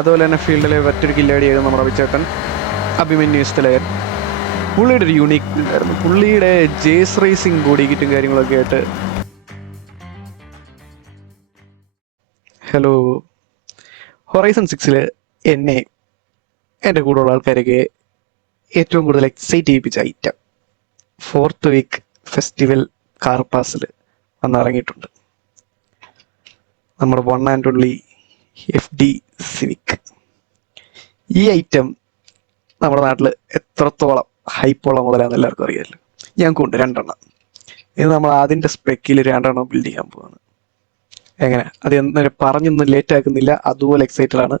അതുപോലെ തന്നെ ഫീൽഡിലെ മറ്റൊരു കില്ലാടിയായിരുന്നു നമ്മുടെ അഭിചേട്ടൻ അഭിമന്യു സ്ഥലയൻ. പുള്ളിയുടെ ഒരു യൂണീക്ക് ബിൽഡായിരുന്നു. പുള്ളിയുടെ ജേസ് റേസിംഗ് ബോഡി കിറ്റും കാര്യങ്ങളൊക്കെ ആയിട്ട്. ഹലോ, ഹൊറൈസൺ 6 എന്നെ എൻ്റെ കൂടെയുള്ള ആൾക്കാരൊക്കെ ഏറ്റവും കൂടുതൽ എക്സൈറ്റ് ചെയ്യിപ്പിച്ച item 4th week festival car പാസിൽ വന്നിറങ്ങിയിട്ടുണ്ട്. നമ്മുടെ one and only FD Civic. ഈ ഐറ്റം നമ്മുടെ നാട്ടിൽ എത്രത്തോളം ഹൈപ്പുള്ള മുതലാണെന്ന് എല്ലാവർക്കും അറിയാമല്ലോ. ഞങ്ങൾക്കുണ്ട് 2 ഇത് നമ്മൾ അതിൻ്റെ സ്പെക്കിൽ 2 ബിൽഡ് ചെയ്യാൻ പോവാണ്. എങ്ങനെ അത് എന്നൊരു പറഞ്ഞൊന്നും ലേറ്റ് ആക്കുന്നില്ല, അതുപോലെ എക്സൈറ്റഡ് ആണ്.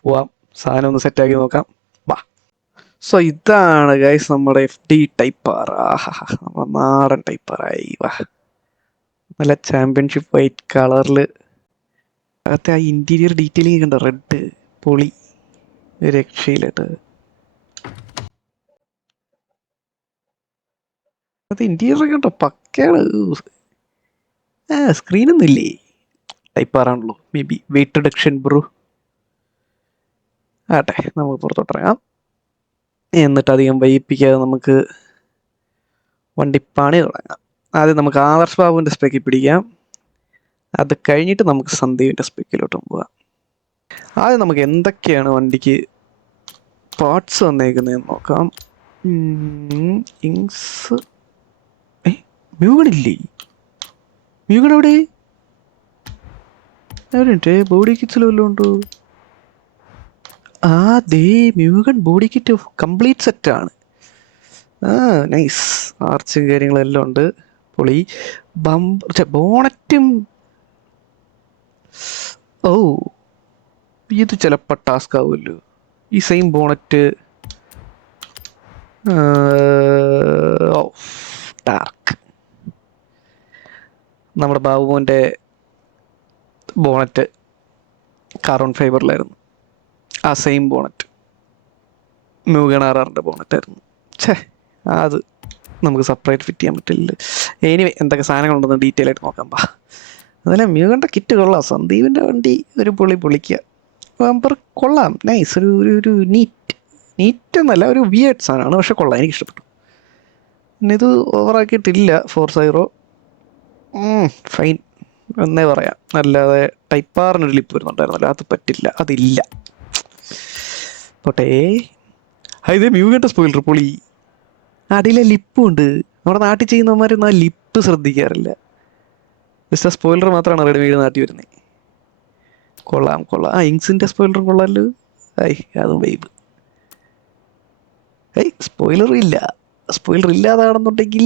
പോവാം, സാധനം ഒന്ന് സെറ്റാക്കി നോക്കാം, വാ. സോ ഇതാണ് ഗൈസ് നമ്മുടെ FD ടൈപ്പാർ. ആഹാ, നമ്മുടെ നാടൻ ടൈപ്പാറായി. വാ, നല്ല ചാമ്പ്യൻഷിപ്പ് വൈറ്റ് കളറിൽ. അകത്തെ ആ ഇൻറ്റീരിയർ ഡീറ്റെയിലിംഗ് കണ്ട, റെഡ് പൊളി, രക്ഷയിലിട്ട്. അത് ഇൻറ്റീരിയർ കണ്ടോ, പക്കയാണ്. സ്ക്രീനൊന്നും ഇല്ലേ, ടൈപ്പാറാണല്ലോ. Maybe weight reduction bro. ആട്ടെ, നമുക്ക് പുറത്തോട്ടിറങ്ങാം. എന്നിട്ട് അധികം വൈപ്പിക്കാതെ നമുക്ക് വണ്ടിപ്പണി തുടങ്ങാം. ആദ്യം നമുക്ക് ആദർശ് ബാബുവിൻ്റെ സ്പെക്കിൽ പിടിക്കാം. അത് കഴിഞ്ഞിട്ട് നമുക്ക് സന്ദീപിൻ്റെ സ്പെക്കിലോട്ടും പോവാം. ആദ്യം നമുക്ക് എന്തൊക്കെയാണ് വണ്ടിക്ക് പാർട്സ് വന്നേക്കുന്നതെന്ന് നോക്കാം. ഇങ്സ് മ്യൂഗണില്ലേ? മ്യൂഗൺ എവിടെ? എവിടെ ബോഡി കിറ്റ്സിൽ വല്ലതും ഉണ്ടോ? ദേ മ്യൂഗൺ ബോഡി കിറ്റ് കംപ്ലീറ്റ് സെറ്റാണ്. നൈസ്. ആർച്ചും കാര്യങ്ങളെല്ലാം ഉണ്ട്, പൊളി. ബോണറ്റും ഇത് ചിലപ്പോൾ ടാസ്ക് ആവുമല്ലോ. ഈ സെയിം ബോണറ്റ് ഡാർക്ക്. നമ്മുടെ ബാബുവിൻ്റെ ബോണറ്റ് കാർബൺ ഫൈബറിലായിരുന്നു. ആ സെയിം ബോണറ്റ് മ്യൂഗൺ RRൻ്റെ ബോണറ്റായിരുന്നു. അത് നമുക്ക് സെപ്പറേറ്റ് ഫിറ്റ് ചെയ്യാൻ പറ്റില്ല. എനിവേ, എന്തൊക്കെ സാധനങ്ങളുണ്ടെന്ന് ഡീറ്റെയിൽ ആയിട്ട് നോക്കാം. അതല്ല, മ്യൂഗണിൻ്റെ കിറ്റ് കൊള്ളാം. സന്ദീപിൻ്റെ വണ്ടി ഒരു പൊളിക്കുക. ബമ്പർ കൊള്ളാം, നൈസ്. ഒരു നീറ്റ് എന്നല്ല, ഒരു വിയേർഡ് സാധനമാണ്, പക്ഷെ കൊള്ളാം, എനിക്ക് ഇഷ്ടപ്പെട്ടു. പിന്നെ ഇത് ഓവറാക്കിയിട്ടില്ല 4.0. ഫൈൻ എന്നേ പറയാം. അല്ലാതെ ടൈപ്പാറിനൊരു ലിപ്പ് വരുന്നുണ്ടായിരുന്നല്ലോ, അത് പറ്റില്ല, അതില്ല. പോട്ടെ. ഇത് മ്യൂഗണിൻ്റെ സ്പോയിലർ പൊളി. അടിയിലെ ലിപ്പും ഉണ്ട്. നമ്മുടെ നാട്ടിൽ ചെയ്യുന്നവന്മാരൊന്നും ആ ലിപ്പ് ശ്രദ്ധിക്കാറില്ല. ജസ്റ്റ് ആ സ്പോയിലർ മാത്രമാണ് റെഡിമെയ്ഡ് നാട്ടിൽ വരുന്നത്. കൊള്ളാം. ഇങ്സിൻ്റെ സ്പോയിലറും കൊള്ളാമല്ലോ. അതും വൈബ്. സ്പോയിലർ ഇല്ലാതാണെന്നുണ്ടെങ്കിൽ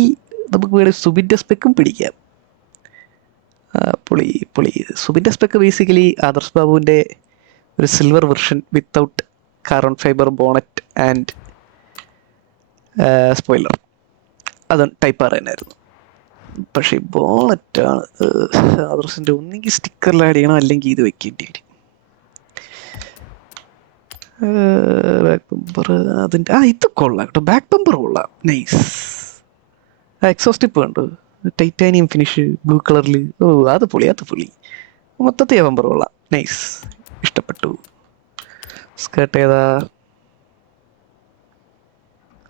നമുക്ക് വേറെ സുബിൻ്റെ സ്പെക്കും പിടിക്കാം. പൊളി. സുബിൻ്റെ സ്പെക്ക് ബേസിക്കലി ആദർശ് ബാബുവിൻ്റെ ഒരു silver version without carbon fibre bonnet and spoiler. അത് ടൈപ്പ് ആർ തന്നെയായിരുന്നു. പക്ഷേ ബോണറ്റാണ് ആദർശിൻ്റെ. ഒന്നെങ്കിൽ സ്റ്റിക്കറിൽ ആഡ് ചെയ്യണം, അല്ലെങ്കിൽ ഇത് വെക്കേണ്ടി വരും. ബാക്ക് ബമ്പർ അതിൻ്റെ ഇത് കൊള്ളാം കേട്ടോ. ബാക്ക് ബമ്പർ കൊള്ളാം, നൈസ്. എക്സോസ്റ്റ് ടിപ്പ് കണ്ടോ, ടൈറ്റാനിയം ഫിനിഷ് ബ്ലൂ കളറിൽ. അത് പൊളി. മൊത്തത്തിൽ ആ ബമ്പർ കൊള്ളാം, നൈസ്, ഇഷ്ടപ്പെട്ടു. സ്കേർട്ട് ഏതാ?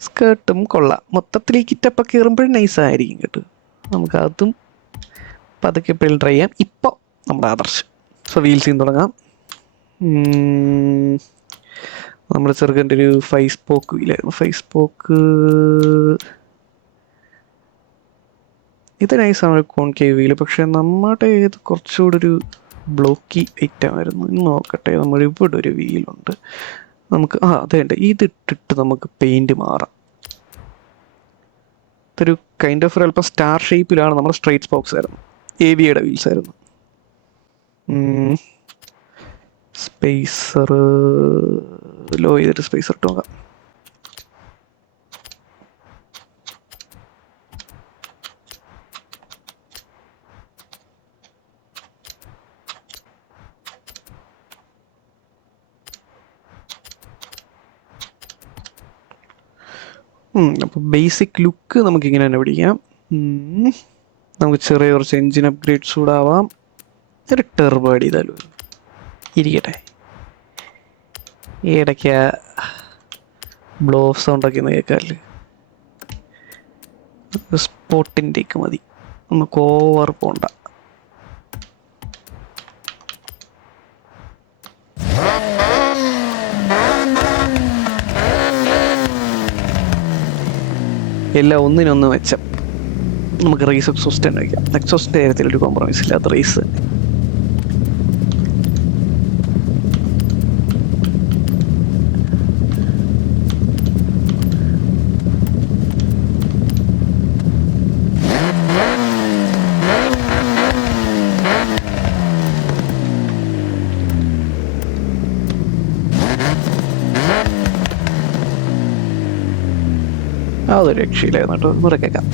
സ്കേർട്ടും കൊള്ളാം. മൊത്തത്തിൽ ഈ കിറ്റപ്പം കയറുമ്പോഴും നൈസായിരിക്കും കേട്ടോ. നമുക്ക് അതും പതുക്കെ എപ്പോഴും ട്രൈ ചെയ്യാം. ഇപ്പോൾ നമ്മുടെ ആദർശ്. സോ വീൽസിൽ നിന്ന് തുടങ്ങാം. നമ്മുടെ ചെറുക്കൻ്റെ ഒരു 5 സ്പോക്ക് വീലായിരുന്നു. 5 സ്പോക്ക് ഇത് നൈസാണ്, ഒരു കോൺകേവ് വീല്. പക്ഷെ നമ്മുടെ ഇത് കുറച്ചുകൂടെ ഒരു ബ്ലോക്കി ഐറ്റമായിരുന്നു. ഇന്ന് നോക്കട്ടെ, നമ്മൾ ഇവിടെ ഒരു വീലുണ്ട്. നമുക്ക് അതേണ്ട ഇതിട്ടിട്ട് നമുക്ക് പെയിൻറ്റ് മാറാം. ഇതൊരു കൈൻഡ് ഓഫ് ഒരു അല്പം സ്റ്റാർ ഷേപ്പിലാണ്. നമ്മുടെ സ്ട്രൈറ്റ് സ്പോക്സ് ആയിരുന്നു, AVയുടെ വീൽസ് ആയിരുന്നു. സ്പേസർ ലോ ചെയ്തിട്ട് സ്പേസർ ഇട്ട് നോക്കാം. അപ്പോൾ ബേസിക് ലുക്ക് നമുക്കിങ്ങനെ തന്നെ പിടിക്കാം. നമുക്ക് ചെറിയ കുറച്ച് എൻജിൻ അപ്ഗ്രേഡ്സ് കൂടെ ആവാം. ഒരു ടെർബോ ആഡ് ചെയ്താലോ, ഇരിക്കട്ടെ. ഈ ഇടയ്ക്ക് ബ്ലോ ഓഫ് സൗണ്ടൊക്കെ ഒന്ന് കേൾക്കാറില്ലേ? സ്പോട്ടിൻ്റെക്ക് മതി, ഒന്ന് കോവർ പോണ്ട. എല്ലാം ഒന്നിനൊന്ന് മെച്ചം. നമുക്ക് റേസ് എക്സോസ്റ്റ് തന്നെ വയ്ക്കാം. എക്സോസ്റ്റിൻ്റെ കാര്യത്തിൽ ഒരു കോംപ്രമൈസ് ഇല്ലാത്ത റേസ് തന്നെ. അതൊരു രക്ഷയിലായിരുന്നു കേട്ടോ. ഒന്നുകൂടെ കേൾക്കാം.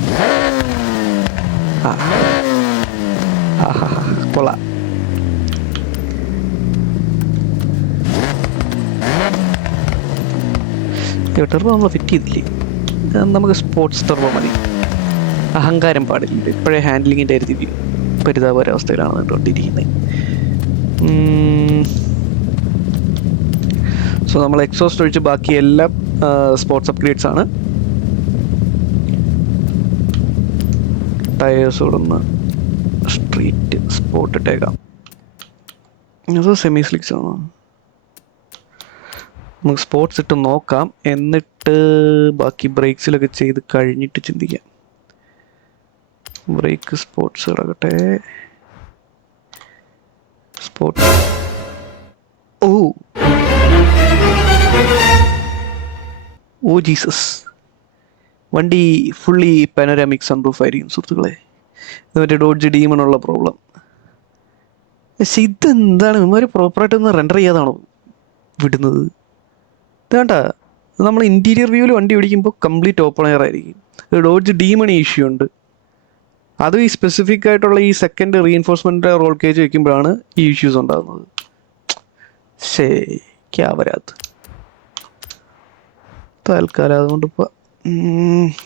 കൊള്ളാം. ടെർബോ നമ്മൾ ഫിറ്റ് ചെയ്തില്ലേ? നമുക്ക് സ്പോർട്സ് ടെർബോ മതി. അഹങ്കാരം പാടില്ല. ഇപ്പോഴേ ഹാൻഡ്ലിങ്ങിൻ്റെ കാര്യത്തിൽ പരിതാപകരാവസ്ഥയിലാണ് കണ്ടുകൊണ്ടിരിക്കുന്നത്. സോ നമ്മൾ എക്സോസ്റ്റ് ഒഴിച്ച് ബാക്കി എല്ലാം സ്പോർട്സ് അപ്ഗ്രേഡ്സ് ആണ്. ടയേഴ്സ് കൊടുന്ന് സ്ട്രീറ്റ് സ്പോട്ട് ഇട്ടേക്കാം. അത് സെമി സ്ലിക്സ് ആണോ? നമുക്ക് സ്പോർട്സ് ഇട്ട് നോക്കാം, എന്നിട്ട് ബാക്കി ബ്രേക്സിലൊക്കെ ചെയ്ത് കഴിഞ്ഞിട്ട് ചിന്തിക്കാം. ബ്രേക്ക് സ്പോർട്സ് കിടക്കട്ടെ. സ്പോർട്സ്. ഓ ജീസസ്, വണ്ടി ഫുള്ളി പാനോരാമിക് സൺറൂഫ് ആയിരിക്കും സുഹൃത്തുക്കളെ. ഇത് മറ്റേ ഡോഡ്ജ് ഡീമണുള്ള പ്രോബ്ലം. പക്ഷെ ഇതെന്താണ് ഇവന്മാർ പ്രോപ്പറായിട്ടൊന്ന് റെൻഡർ ചെയ്യാതാണോ വിടുന്നത്? ഇത് വേണ്ട, നമ്മൾ ഇൻറ്റീരിയർ വ്യൂവിൽ വണ്ടി ഓടിക്കുമ്പോൾ കംപ്ലീറ്റ് ഓപ്പൺ എയർ ആയിരിക്കും. ഡോഡ്ജ് ഡീമണി ഇഷ്യൂ ഉണ്ട്. അതും ഈ സ്പെസിഫിക് ആയിട്ടുള്ള ഈ സെക്കൻഡ് റീഎൻഫോഴ്സ്മെൻറ്റ് റോൾ കേജ് വയ്ക്കുമ്പോഴാണ് ഈ ഇഷ്യൂസ് ഉണ്ടാകുന്നത്. ക്യാ വരാത് തൽക്കാലം. അതുകൊണ്ട് ഇപ്പോൾ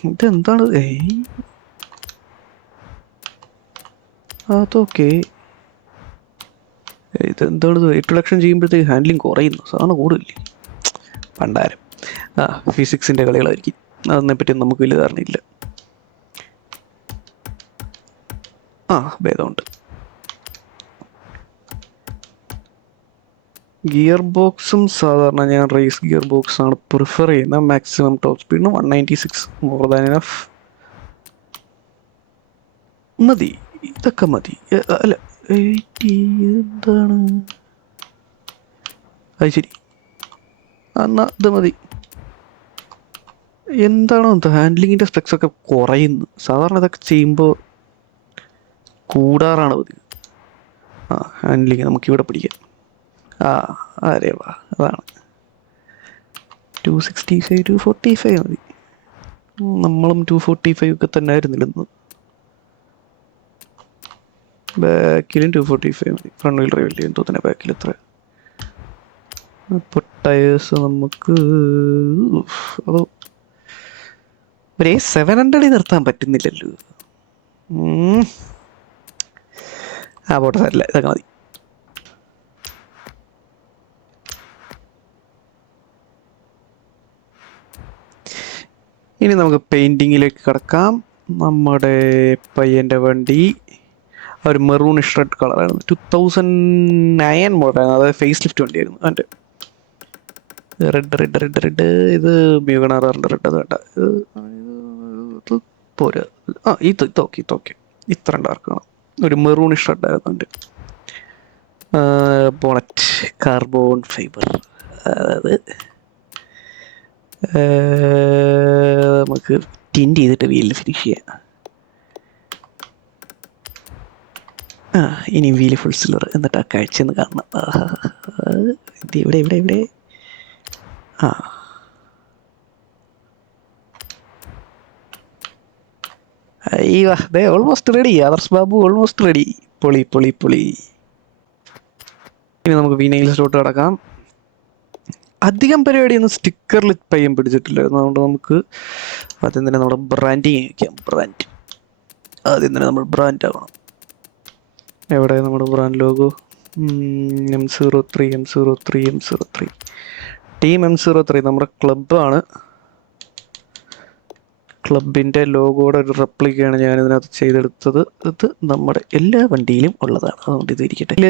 ഇതെന്താണ്? അതൊക്കെ ഇതെന്താണ്? ഇൻട്രൊഡക്ഷൻ ചെയ്യുമ്പോഴത്തേക്ക് ഹാൻഡ്ലിങ് കുറയുന്നു, സാധാരണ കൂടുതലില്ലേ? പണ്ടാരം. ഫിസിക്സിൻ്റെ കളികളായിരിക്കും. അതിനെപ്പറ്റി നമുക്ക് വലിയ ധാരണയില്ല. ഭേദമുണ്ട്. ഗിയർ ബോക്സും സാധാരണ ഞാൻ റേസ് ഗിയർ ബോക്സ് ആണ് പ്രിഫർ ചെയ്യുന്നത്. മാക്സിമം ടോപ്പ് സ്പീഡിന് 196 മോർ ദാൻ എനഫ് മതി. ഇതൊക്കെ മതി. അല്ല 80 എന്താണ്? അത് ശരി, എന്നാ ഇത് മതി. എന്താണോ ഹാൻഡ്ലിങ്ങിൻ്റെ സ്പെക്സ് ഒക്കെ കുറയുന്നു. സാധാരണ ഇതൊക്കെ ചെയ്യുമ്പോൾ കൂടാറാണ് പതിവ്. ഹാൻഡ്ലിങ് നമുക്കിവിടെ പിടിക്കാം. അരേ വാ, അതാണ് 265 245 മതി. നമ്മളും 245 ഒക്കെ തന്നെ ആയിരുന്നില്ലെന്ന്. ബാക്കിലും 245 മതി. ഫ്രണ്ട് വീൽ ഡ്രൈവ് ഇല്ലേ എന്തോ തന്നെ ബാക്കിൽ എത്ര. ഇപ്പോൾ ടയേഴ്സ് നമുക്ക് അത് ഒരേ 700 നിർത്താൻ പറ്റുന്നില്ലല്ലോ. പോട്ടെ, സാരില്ല, ഇതൊക്കെ മതി. ഇനി നമുക്ക് പെയിൻറ്റിങ്ങിലേക്ക് കിടക്കാം. നമ്മുടെ പയ്യൻ്റെ വണ്ടി ഒരു മെറൂണിഷ് റെഡ് കളറായിരുന്നു. 2009 മോഡലായിരുന്നു. അതായത് ഫേസ് ലിഫ്റ്റ് വണ്ടിയായിരുന്നു. അതിൻ്റെ റെഡ് ഇത് മ്യൂഗണാറിൻ്റെ റെഡ്. അത് വേണ്ട, ഇത് പോരാ. ഇതൊക്കെ ഇത്ര ഡാർക്കാണ്. ഒരു മെറൂണിഷ് റെഡ് ആയിരുന്നു എൻ്റെ ബോണറ്റ്. Carbon fibre. അതായത് നമുക്ക് ടിൻറ്റ് ചെയ്തിട്ട് വീലിൽ ഫിനിഷ് ചെയ്യാം. ഇനി വീല് ഫുൾ സിൽവർ. എന്നിട്ട് ആ കാഴ്ചയൊന്ന് കാണണം. ഇത് ഇവിടെ അയ്യോ, അതെ almost ready. Adarsh Babu almost ready. പൊളി. ഇനി നമുക്ക് വിനൈൽസിലോട്ട് കിടക്കാം. അധികം പരിപാടിയൊന്നും സ്റ്റിക്കറിൽ പയ്യം പിടിച്ചിട്ടില്ലായിരുന്നു. അതുകൊണ്ട് നമുക്ക് ആദ്യം തന്നെ നമ്മുടെ ബ്രാൻഡിങ് വയ്ക്കാം. ആദ്യം തന്നെ നമ്മൾ ബ്രാൻഡ് ആവണം. എവിടെ നമ്മുടെ brand logo? M03. Team M03 നമ്മുടെ ക്ലബ്ബാണ്. ക്ലബിൻ്റെ ലോഗോയുടെ ഒരു റെപ്ലിക്കയാണ് ഞാൻ ഇതിനകത്ത് ചെയ്തെടുത്തത്. ഇത് നമ്മുടെ എല്ലാ വണ്ടിയിലും ഉള്ളതാണ്, അതുകൊണ്ട് ഇതിരിക്കട്ടെ. ഇതിൽ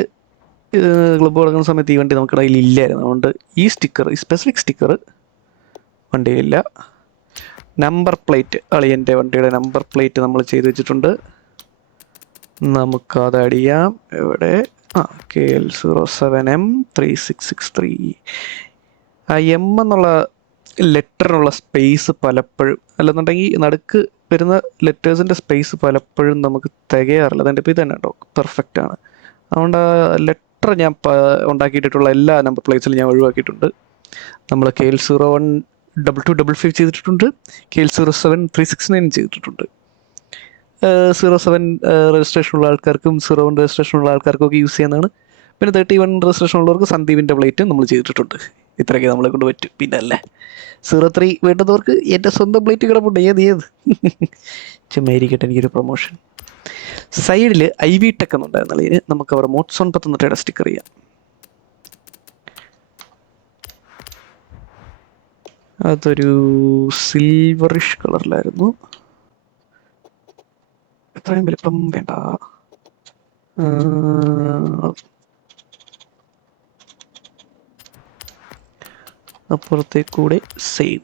ക്ലബ്ബ് തുടങ്ങുന്ന സമയത്ത് ഈ വണ്ടി നമുക്ക് കയ്യിൽ ഇല്ലായിരുന്നു, അതുകൊണ്ട് ഈ സ്റ്റിക്കർ, ഈ സ്പെസിഫിക് സ്റ്റിക്കർ വണ്ടിയിലില്ല. നമ്പർ പ്ലേറ്റ്, അളിയൻ്റെ വണ്ടിയുടെ നമ്പർ പ്ലേറ്റ് നമ്മൾ ചെയ്ത് വെച്ചിട്ടുണ്ട്. നമുക്കത് അടിയാം. എവിടെ? KL07M3663. ആ M എന്നുള്ള ലെറ്ററിനുള്ള സ്പേസ് പലപ്പോഴും, അല്ലെന്നുണ്ടെങ്കിൽ നടുക്ക് വരുന്ന ലെറ്റേഴ്സിൻ്റെ സ്പേസ് പലപ്പോഴും നമുക്ക് തികയാറില്ല. അതെൻ്റെ ഇപ്പോൾ തന്നെ ഉണ്ടോ, പെർഫെക്റ്റ് ആണ്. അതുകൊണ്ട് ആ ലെറ്റർ ഞാൻ ഉണ്ടാക്കിയിട്ടുള്ള എല്ലാ നമ്പർ പ്ലേറ്റ്സിലും ഞാൻ ഒഴിവാക്കിയിട്ടുണ്ട്. നമ്മൾ KL012255 ചെയ്തിട്ടുണ്ട്, KL07 ചെയ്തിട്ടുണ്ട്. 07 രജിസ്ട്രേഷനുള്ള ആൾക്കാർക്കും 01 രജിസ്ട്രേഷനുള്ള ആൾക്കാർക്കും ഒക്കെ യൂസ് ചെയ്യുന്നതാണ്. പിന്നെ 31 രജിസ്ട്രേഷൻ ഉള്ളവർക്ക് സന്ദീപിൻ്റെ പ്ലേറ്റ് നമ്മൾ ചെയ്തിട്ടുണ്ട്. ഇത്രയൊക്കെ നമ്മളെ കൊണ്ട് പറ്റും. പിന്നെ അല്ലേ 03 വേണ്ടുന്നവർക്ക് എൻ്റെ സ്വന്തം പ്ലേറ്റ് കിടപ്പുണ്ട്. ഏത് ചുമ്മായിരിക്കട്ടെ, എനിക്കൊരു പ്രൊമോഷൻ. സൈഡിൽ IV ടെക് എന്നുണ്ടായിരുന്നല്ലേ, ഇതിന് നമുക്ക് അവിടെ മോട്ട്സോൺ 19 സ്റ്റിക്കർ ചെയ്യാം. അതൊരു സിൽവറിഷ് കളറിലായിരുന്നു. എത്രയും വലിപ്പം വേണ്ട. അപ്പുറത്തേക്കൂടെ സെയിം.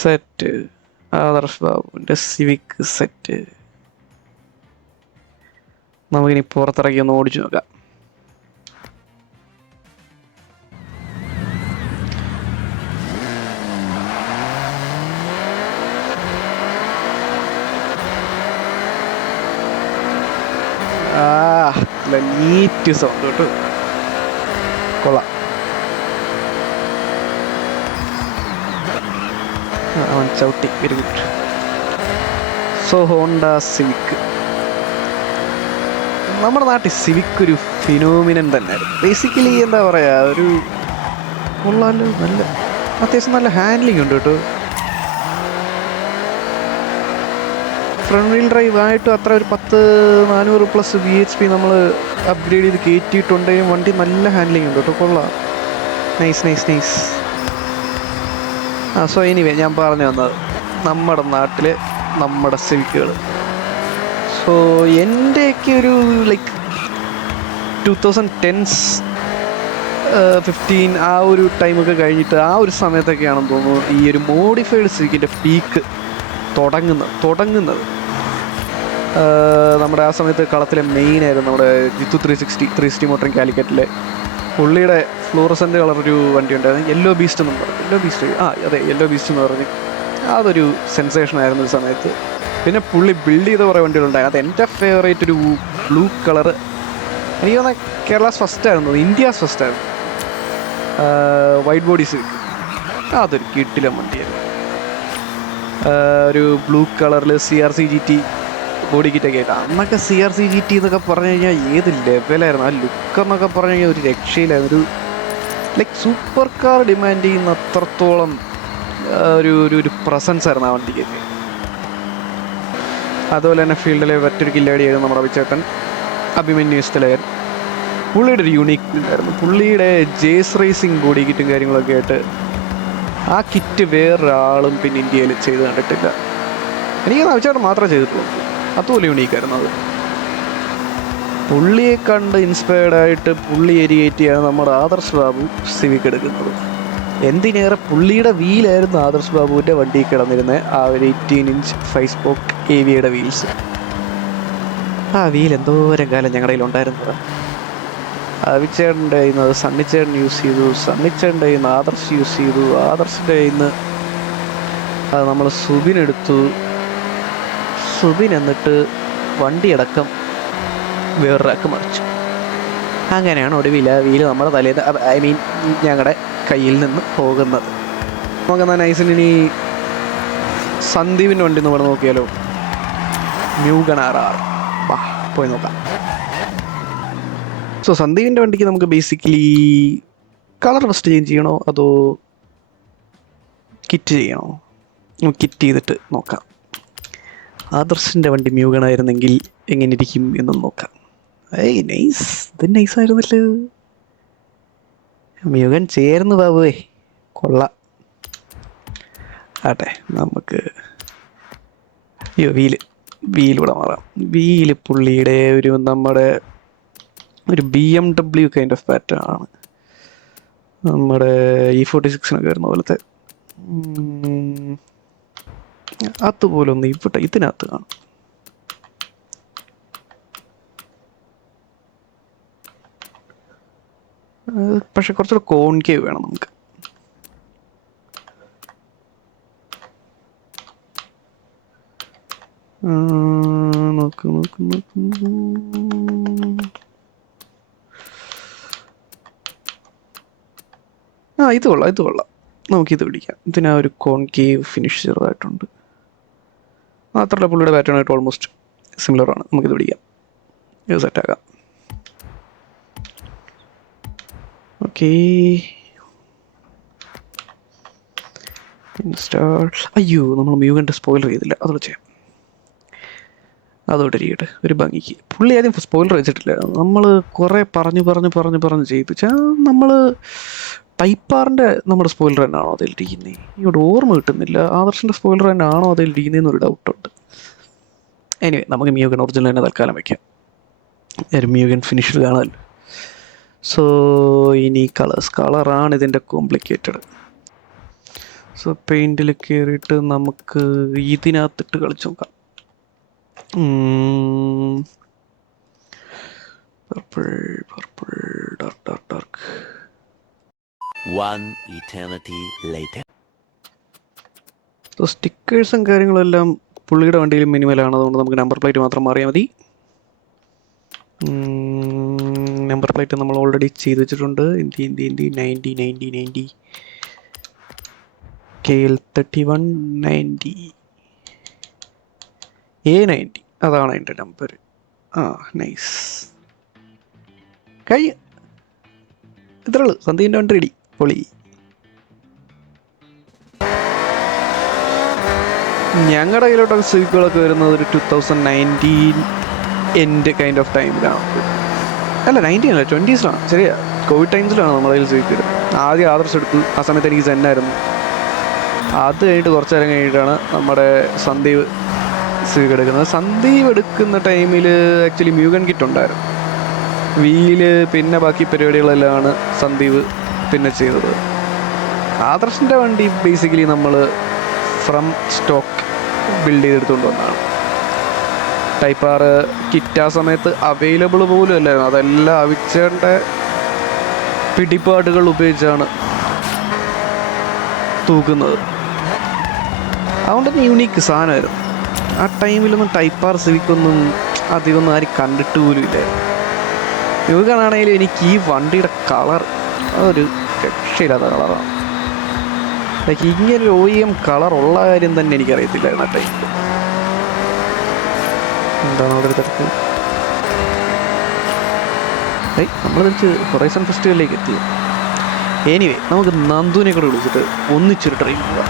സെറ്റ്. ആദർശ് ബാബുവിൻ്റെ സിവിക് സെറ്റ് നമുക്കിനി പുറത്തിറക്കി ഒന്ന് ഓടിച്ചു നോക്കാം. നീറ്റ് സൗണ്ട് കേട്ടോ, കൊള്ളാം. അവൻ ചവിട്ടി, very good. So Honda civic, നമ്മുടെ നാട്ടിൽ സിവിക് ഒരു ഫിനോമിനൻ തന്നെയായിരുന്നു. ബേസിക്കലി എന്താ പറയുക, ഒരു കൊള്ളാലോ, നല്ല അത്യാവശ്യം നല്ല ഹാൻഡ്ലിംഗ് ഉണ്ട് കേട്ടോ. ഫ്രണ്ട് വീൽ ഡ്രൈവ് ആയിട്ടും അത്ര ഒരു 10-400+ bhp നമ്മൾ അപ്ഗ്രേഡ് ചെയ്ത് കയറ്റിയിട്ടുണ്ടെങ്കിലും വണ്ടി നല്ല ഹാൻഡ്ലിംഗ് ഉണ്ട് കേട്ടോ, കൊള്ളാം. നൈസ്. സോ എനിവേ ഞാൻ പറഞ്ഞു വന്നത് നമ്മുടെ നാട്ടിൽ നമ്മുടെ സിവിക്കുകൾ. സോ എൻ്റെയൊക്കെ ഒരു ലൈക്ക് 2010s 15 ആ ഒരു ടൈമൊക്കെ കഴിഞ്ഞിട്ട് ആ ഒരു സമയത്തൊക്കെയാണെന്ന് തോന്നുന്നു ഈ ഒരു മോഡിഫൈഡ് സിവിക്കിൻ്റെ പീക്ക് തുടങ്ങുന്നത്. നമ്മുടെ ആ സമയത്ത് കളത്തിലെ മെയിനായിരുന്നു നമ്മുടെ ജിത്തു 360 മോട്ടറിങ് കാലിക്കറ്റിലെ. പുള്ളിയുടെ ഫ്ലൂറസൻ്റ് കളറൊരു വണ്ടി ഉണ്ടായിരുന്നു, യെല്ലോ ബീസ്റ്റ് എന്ന് പറഞ്ഞു. യെല്ലോ ബീസ്റ്റ് എന്ന് പറഞ്ഞ് അതൊരു സെൻസേഷനായിരുന്നു ഒരു സമയത്ത്. പിന്നെ പുള്ളി ബിൽഡ് ചെയ്ത കുറേ വണ്ടികളുണ്ടായിരുന്നു. അത് എൻ്റെ ഫേവറേറ്റ് ഒരു ബ്ലൂ കളറ്, എനിക്ക് തോന്നുന്നത് കേരളാസ് ഫസ്റ്റ് ആയിരുന്നു, ഇന്ത്യാസ് ഫസ്റ്റ് ആയിരുന്നു, വൈറ്റ് ബോഡി സിവിക്. അതൊരു കിട്ടില്ല വണ്ടിയായിരുന്നു. ഒരു ബ്ലൂ കളറിൽ CRC GT ബോഡി കിറ്റൊക്കെ ആയിട്ട്. അന്നൊക്കെ CRC GT എന്നൊക്കെ പറഞ്ഞു കഴിഞ്ഞാൽ ഏത് ലെവലായിരുന്നു. ആ ലുക്ക് എന്നൊക്കെ പറഞ്ഞു കഴിഞ്ഞാൽ ഒരു രക്ഷയിലായിരുന്നു. ഒരു ലൈക്ക് സൂപ്പർ കാർ ഡിമാൻഡ് ചെയ്യുന്ന അത്രത്തോളം ഒരു പ്രസൻസ് ആയിരുന്നു ആ വണ്ടിക്കൊക്കെ. അതുപോലെ തന്നെ ഫീൽഡിലെ മറ്റൊരു കില്ലാടിയായിരുന്നു നമ്മുടെ അഭിചേട്ടൻ അഭിമന്യു സ്ഥലകൻ. പുള്ളിയുടെ ഒരു യൂണീക്ക് ഉണ്ടായിരുന്നു. പുള്ളിയുടെ ജേസ് റേസിംഗ് ബോഡി കിറ്റും കാര്യങ്ങളൊക്കെ ആയിട്ട് ആ കിറ്റ് വേറൊരാളും പിന്നെ ഇന്ത്യയിൽ ചെയ്ത് കണ്ടിട്ടില്ല. എനിക്ക് അഭിചേട്ടൻ മാത്രമേ ചെയ്തിട്ടുള്ളൂ. അതുപോലെ യൂണീക്കായിരുന്നു അത്. പുള്ളിയെ കണ്ട് ഇൻസ്പയർഡായിട്ട് പുള്ളി എരിയേറ്റ് ചെയ്യാണ് നമ്മുടെ ആദർശ് ബാബു സിവിക് എടുക്കുന്നത്. എന്തിനേറെ പുള്ളിയുടെ വീലായിരുന്നു ആദർശ് ബാബുവിൻ്റെ വണ്ടി കിടന്നിരുന്നത്, ആ ഒരു 18 ഇഞ്ച് 5 സ്പോക്ക് AVയുടെ വീൽസ്. ആ വീൽ എന്തോരം കാലം ഞങ്ങളുടെ കയ്യിലുണ്ടായിരുന്നത്. അഭിചേട്ടൻ്റെ കയ്യിൽ നിന്ന് അത് സണ്ണിച്ചേട്ടൻ യൂസ് ചെയ്തു, സണ്ണിച്ചേട്ടൻ്റെ കയ്യിൽ നിന്ന് ആദർശ് യൂസ് ചെയ്തു, ആദർശിൻ്റെ കയ്യിൽ നിന്ന് അത് നമ്മൾ സുബിനെടുത്തു. സുബിൻ എന്നിട്ട് വണ്ടിയടക്കം വേറൊരാൾക്ക് മറിച്ചു. അങ്ങനെയാണ് ഒടുവിൽ ആ വീല് നമ്മുടെ തലേന്ന് ഞങ്ങളുടെ കയ്യിൽ നിന്ന് പോകുന്നത്. നമുക്കെന്നാൽ നൈസിനി സന്ദീപിൻ്റെ വണ്ടി ഒന്ന് ഇവിടെ നോക്കിയാലോ. മ്യൂഗൺ RR പോയി നോക്കാം. സോ സന്ദീപിൻ്റെ വണ്ടിക്ക് നമുക്ക് ബേസിക്കലി കളർ ഫസ്റ്റ് ചേഞ്ച് ചെയ്യണോ അതോ കിറ്റ് ചെയ്യണോ? കിറ്റ് ചെയ്തിട്ട് നോക്കാം. ആദർശിൻ്റെ വണ്ടി മ്യൂഗണായിരുന്നെങ്കിൽ എങ്ങനെ ഇരിക്കും എന്നും നോക്കാം. ഏയ് നൈസ്, ഇത് നൈസായിരുന്നല്ലോ. മ്യൂഗൻ ചേർന്ന് ബാബുവേ, കൊള്ളാം. ആട്ടെ, നമുക്ക് അയ്യോ വീലൂടെ മാറാം. വീല് പുള്ളിയുടെ നമ്മുടെ ഒരു BMW കൈൻഡ് ഓഫ് പാറ്റേൺ ആണ്. നമ്മുടെ E46 വരുന്ന പോലത്തെ അതുപോലെ ഒന്ന് ഇവിടെ ഇതിനകത്ത് കാണും. പക്ഷെ കുറച്ചുകൂടെ കോൺകേവ് വേണം നമുക്ക്. നോക്ക് നോക്ക് നോക്ക്, ഇത് കൊള്ളാം, ഇത് കൊള്ളാം. നമുക്കിത് പിടിക്കാം. ഇതിനാ ഒരു കോൺകേവ് ഫിനിഷ് ചെറുതായിട്ടുണ്ട്. മാത്രമല്ല പുള്ളിയുടെ പാറ്റേണായിട്ട് ഓൾമോസ്റ്റ് സിമിലർ ആണ്. നമുക്കിത് പിടിക്കാം, ഇത് സെറ്റാക്കാം. Okay, install. അയ്യോ, നമ്മൾ മ്യൂഗൻ്റെ സ്പോയിലർ ചെയ്തില്ല, അതോടെ ചെയ്യാം. അതോടെ ഇരിക്കട്ടെ ഒരു ഭംഗിക്ക്. പുള്ളി ആദ്യം സ്പോയിലർ വെച്ചിട്ടില്ല. നമ്മൾ കുറേ പറഞ്ഞ് ചെയ്യിപ്പിച്ചാൽ നമ്മൾ ടൈപ്പാറിൻ്റെ നമ്മുടെ സ്പോയിലർ തന്നെയാണോ അതിലിരിക്കുന്നത്? ഇവിടെ ഓർമ്മ കിട്ടുന്നില്ല. ആദർശിൻ്റെ സ്പോയിലർ തന്നെയാണോ അതിലിരിക്കുന്നതെന്നൊരു ഡൗട്ടുണ്ട്. എനിവേ, നമുക്ക് മ്യൂഗൻ ഒറിജിനൽ തന്നെ തൽക്കാലം വയ്ക്കാം. ഒരു മ്യൂഗൻ ഫിനിഷ് കാണാമല്ലോ. സോ ഇനി കളറാണ് ഇതിൻ്റെ കോംപ്ലിക്കേറ്റഡ്. സോ പെയിൻറ്റിൽ കയറിയിട്ട് നമുക്ക് ഇതിനകത്തിട്ട് കളിച്ചു നോക്കാം. Purple dark. One eternity later. So സ്റ്റിക്കേഴ്സും കാര്യങ്ങളെല്ലാം പുള്ളിയുടെ വണ്ടിയിൽ മിനിമലാണ്. അതുകൊണ്ട് നമുക്ക് നമ്പർ പ്ലേറ്റ് മാത്രം മാറിയാൽ മതി. നമ്പർ പ്ലേറ്റ് നമ്മൾ ഓൾറെഡി ചെയ്ത് വെച്ചിട്ടുണ്ട്. ഇന്ത്യ 90 KL3190 A90, അതാണ് അതിൻ്റെ നമ്പർ. നൈസ്. ഇത്രേ ഉള്ളൂ. സന്ധ്യൻ്റെ വണ്ടി റെഡി. പൊളി. ഞങ്ങളുടെ കയ്യിലോട്ടൊക്കെ സിവിക്കുകളൊക്കെ വരുന്നത് ഒരു 2019 എൻഡ് കൈൻഡ് ഓഫ് ടൈമിലാണ്. അല്ല 19 അല്ല 20s ശരിയാ. കോവിഡ് ടൈംസിലാണ് നമ്മുടെ കയ്യിൽ സിവിക്ക് വരുന്നത്. ആദ്യം ആദർശ് എടുത്തു. ആ സമയത്ത് എനിക്ക് സെന്നായിരുന്നു. അത് കഴിഞ്ഞിട്ട് കുറച്ച് നേരം കഴിഞ്ഞിട്ടാണ് നമ്മുടെ സന്ദീപ് സിവിക്ക് എടുക്കുന്നത്. സന്ദീപ് എടുക്കുന്ന ടൈമിൽ ആക്ച്വലി മ്യൂഗൻ കിറ്റ് ഉണ്ടായിരുന്നു. വീല് പിന്നെ ബാക്കി പരിപാടികളെല്ലാമാണ് സന്ദീപ് പിന്നെ ചെയ്തത്. ആദർശിൻ്റെ വണ്ടി ബേസിക്കലി നമ്മൾ ഫ്രം സ്റ്റോക്ക് ബിൽഡ് ചെയ്തെടുത്തുകൊണ്ട് വന്നതാണ്. ടൈപ്പ് ആർ കിറ്റ് ആ സമയത്ത് അവൈലബിൾ പോലും അല്ലായിരുന്നു. അതെല്ലാം അവിച്ചേണ്ട പിടിപ്പാടുകൾ ഉപയോഗിച്ചാണ് തൂക്കുന്നത്. അതുകൊണ്ട് തന്നെ യൂണീക്ക് സാധനമായിരുന്നു. ആ ടൈമിലൊന്നും ടൈപ്പ് ആർ സിവിക്കൊന്നും അധികമൊന്നും ആരും കണ്ടിട്ട് പോലും ഇല്ലായിരുന്നു. മ്യൂഗനാണെങ്കിലും എനിക്ക് ഈ വണ്ടിയുടെ കളർ അതൊരു രക്ഷയില്ലാത്ത കളറാണ്. ലൈക്ക് ഇങ്ങനൊരു OEM കളർ ഉള്ള കാര്യം തന്നെ എനിക്കറിയത്തില്ലായിരുന്നു ആ ടൈമിൽ. എന്താണ് അവിടെ ഒരു തിരക്ക്? നമ്മൾ തിരിച്ച് ഹൊറൈസൺ ഫെസ്റ്റിവലിലേക്ക് എത്തി. എനിവേ, നമുക്ക് നന്ദുവിനെ കൂടെ വിളിച്ചിട്ട് ഒന്നിച്ചൊരു ട്രെയിൻ പോവാം.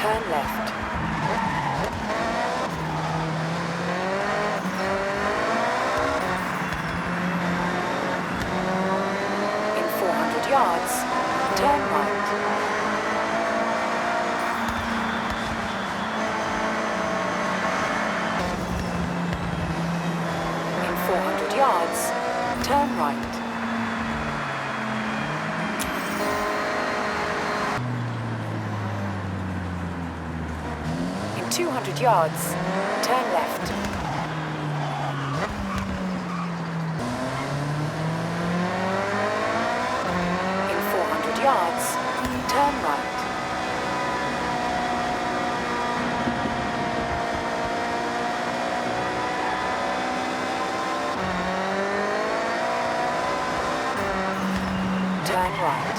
Turn left. In 400 yards, turn right. In 400 yards, turn right. In 200 yards, turn left. yards, turn right. Turn right.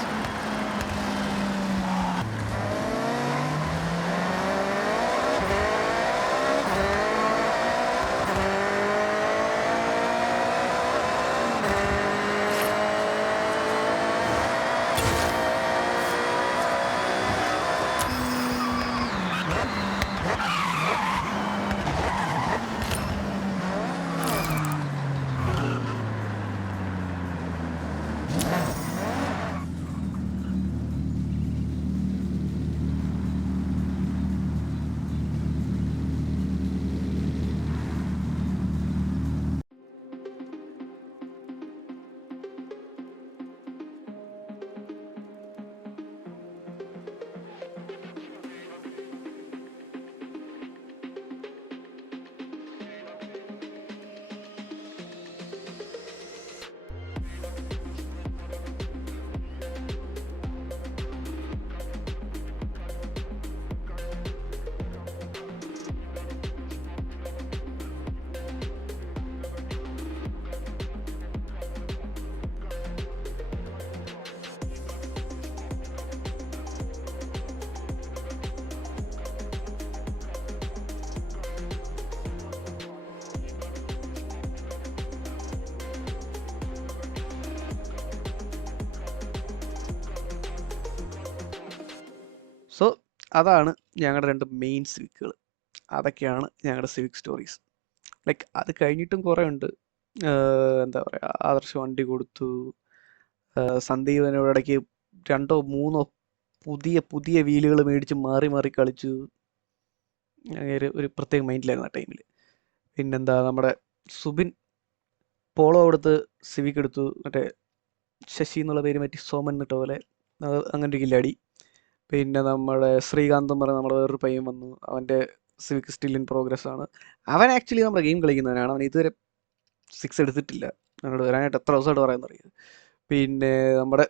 So അതാണ് ഞങ്ങളുടെ 2 മെയിൻ സിവിക്കുകൾ. അതൊക്കെയാണ് ഞങ്ങളുടെ സിവിക് സ്റ്റോറീസ്. ലൈക്ക് അത് കഴിഞ്ഞിട്ടും കുറേ ഉണ്ട്. എന്താ പറയുക, ആദർശ് വണ്ടി കൊടുത്തു. സന്ദീപനോട് ഇടയ്ക്ക് 2 or 3 പുതിയ പുതിയ വീലുകൾ മേടിച്ച് മാറി മാറി കളിച്ചു. ഒരു പ്രത്യേക മൈൻഡിലായിരുന്നു ആ ടൈമിൽ. പിന്നെന്താ, നമ്മുടെ സുബിൻ പോളോ കൊടുത്ത് സിവിക് എടുത്തു. മറ്റേ ശശി എന്നുള്ള പേര് മാറ്റി സോമൻ എന്നിട്ട പോലെ, അത് അങ്ങനെ ഒരു കില്ലാടി. പിന്നെ നമ്മുടെ ശ്രീകാന്ത് എന്ന് പറയുന്ന നമ്മുടെ വേറൊരു പയ്യൻ വന്നു. അവൻ്റെ സിവിക് സ്റ്റിൽ ഇൻ പ്രോഗ്രസ് ആണ്. അവൻ ആക്ച്വലി നമ്മുടെ ഗെയിം കളിക്കുന്നവനാണ്. അവൻ ഇതുവരെ 6 എടുത്തിട്ടില്ല. അവനോട് വരാനായിട്ട് എത്ര ദിവസമായിട്ട് പറയാമെന്നറിയാം. പിന്നെ നമ്മുടെ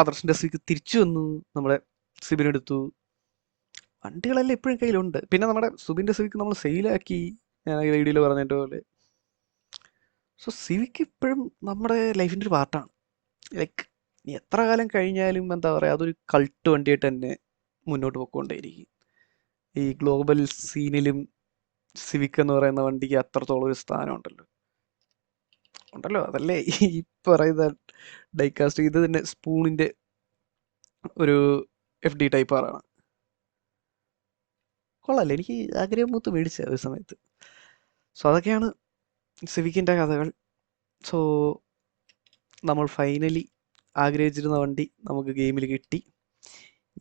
ആദർശിൻ്റെ സിവിക് തിരിച്ചു വന്നു. നമ്മുടെ സിബിൻ എടുത്തു. വണ്ടികളെല്ലാം ഇപ്പോഴും കയ്യിലുണ്ട്. പിന്നെ നമ്മുടെ സുബിൻ്റെ സിവിക് നമ്മൾ സെയിലാക്കി, ഞാൻ ഈ വീഡിയോയിൽ പറഞ്ഞതിൻ്റെ പോലെ. സോ സിവിക് ഇപ്പോഴും നമ്മുടെ ലൈഫിൻ്റെ ഒരു പാർട്ടാണ്. ലൈക്ക് എത്ര കാലം കഴിഞ്ഞാലും എന്താ പറയുക, അതൊരു കൾട്ട് വണ്ടിയായിട്ട് തന്നെ മുന്നോട്ട് പോയിക്കൊണ്ടേയിരിക്കും. ഈ ഗ്ലോബൽ സീനിലും സിവിക് എന്ന് പറയുന്ന വണ്ടിക്ക് അത്രത്തോളം ഒരു സ്ഥാനം ഉണ്ടല്ലോ. അതല്ലേ ഈ പറയുന്ന ഡൈകാസ്റ്റ്. ഇത് തന്നെ സ്പൂണിൻ്റെ ഒരു FD ടൈപ്പ് ആറാണ്. കൊള്ളാല്ലേ, എനിക്ക് ആഗ്രഹം മൂത്ത് മേടിച്ച ഒരു സമയത്ത്. സോ അതൊക്കെയാണ് സിവിക്കിൻ്റെ കഥകൾ. സോ നമ്മൾ ഫൈനലി ആഗ്രഹിച്ചിരുന്ന വണ്ടി നമുക്ക് ഗെയിമിൽ കിട്ടി.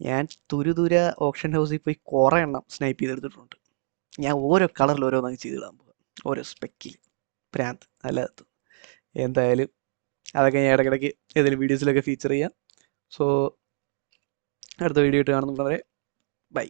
ഞാൻ തുരുതുര ഓപ്ഷൻ ഹൗസിൽ പോയി കുറേ എണ്ണം സ്നൈപ്പ് ചെയ്തെടുത്തിട്ടുണ്ട്. ഞാൻ ഓരോ കളറിൽ ഓരോന്നങ്ങ് ചെയ്തിടാൻ പോകുക, ഓരോ സ്പെക്കിൽ. പ്രാന്ത് അല്ലാത്ത. എന്തായാലും അതൊക്കെ ഞാൻ ഇടയ്ക്കിടയ്ക്ക് ഏതെങ്കിലും വീഡിയോസിലൊക്കെ ഫീച്ചർ ചെയ്യാം. സോ അടുത്ത വീഡിയോ ആയിട്ട് കാണുന്നവരെ ബൈ.